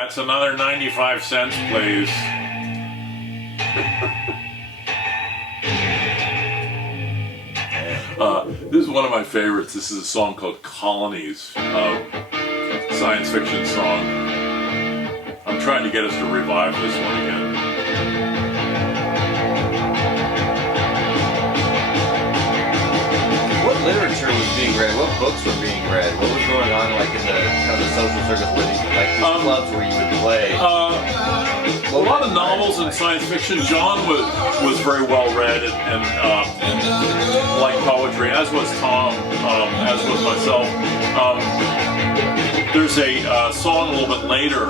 That's another 95 cents, please. This is one of my favorites. This is a song called Colonies, science fiction song. I'm trying to get us to revive this one again. What literature was being read? What books were being read? What was going on, like in the kind of the social circles, where these, like these clubs where you would play? A lot of novels and science fiction. John was very well read and liked poetry, as was Tom, as was myself. There's a song a little bit later,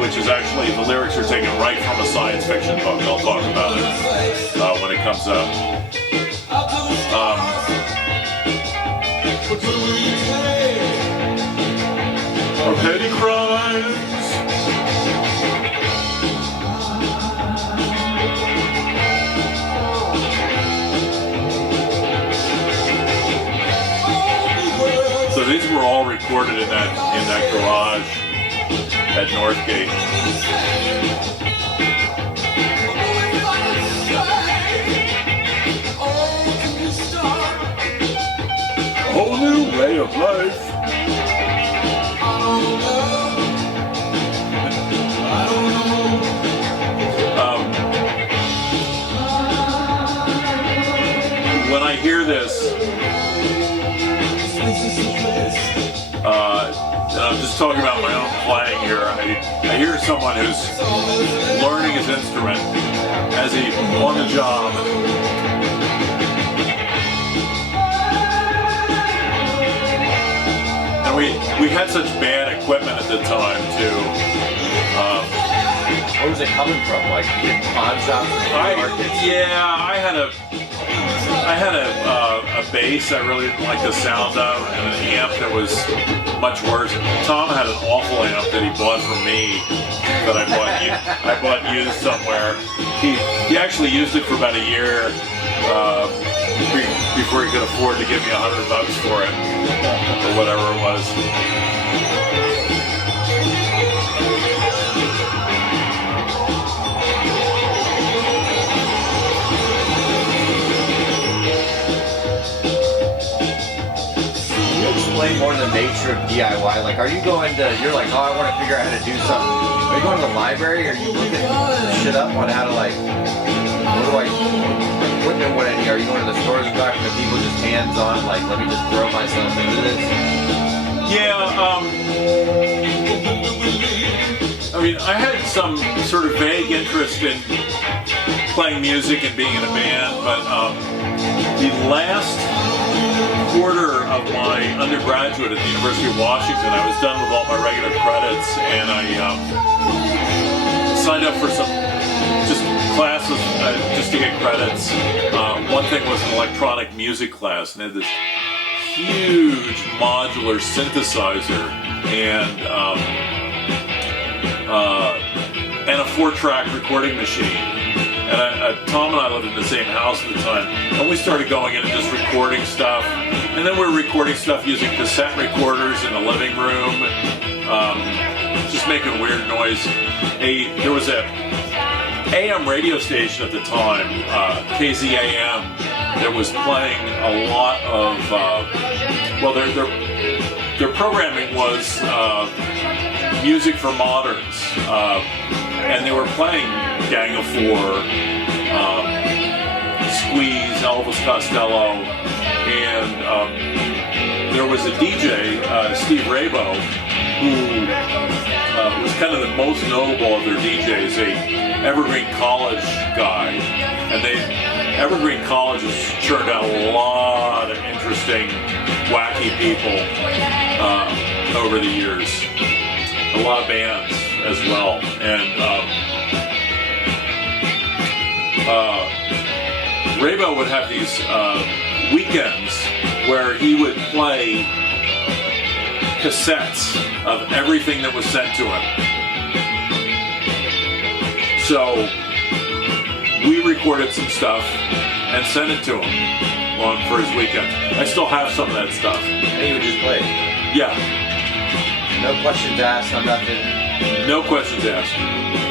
which is actually, the lyrics are taken right from a science fiction book. I'll talk about it when it comes up. For petty crimes. So these were all recorded in that garage at Northgate. A whole new way of life. When I hear this, and I'm just talking about my own playing here, I hear someone who's learning his instrument as he on the job. And we had such bad equipment at the time too. Where was it coming from? Like pawn shops and markets? Yeah, I had a bass I really didn't like the sound of, and an amp that was much worse. Tom had an awful amp that he bought for me that I bought used somewhere. He actually used it for about a year before he could afford to give me $100 for it, or whatever it was. Explain more the nature of DIY. Like, are you going to, you're like, oh, I want to figure out how to do something. Are you going to the library? Or are you looking shit up on how to, like, are you going to the stores and talking to people just hands-on, like, let me just throw myself into this? Yeah, I mean, I had some sort of vague interest in playing music and being in a band, but the last quarter of my undergraduate at the University of Washington, I was done with all my regular credits, and I signed up for some just classes just to get credits. One thing was an electronic music class, and they had this huge modular synthesizer and a 4-track recording machine. And Tom and I lived in the same house at the time, and we started going in and just recording stuff. And then we were recording stuff using cassette recorders in the living room, just making weird noise. There was a AM radio station at the time, KZAM, that was playing a lot of, their programming was music for moderns, and they were playing Gang of Four, Squeeze, Elvis Costello, and there was a DJ, Steve Rabo, who was kind of the most notable of their DJs, a Evergreen College guy, and Evergreen College has churned out a lot of interesting, wacky people over the years. A lot of bands as well, and Rabo would have these weekends where he would play cassettes of everything that was sent to him. So we recorded some stuff and sent it to him for his weekend. I still have some of that stuff. And he would just play. Yeah. No questions asked, no nothing. No questions asked.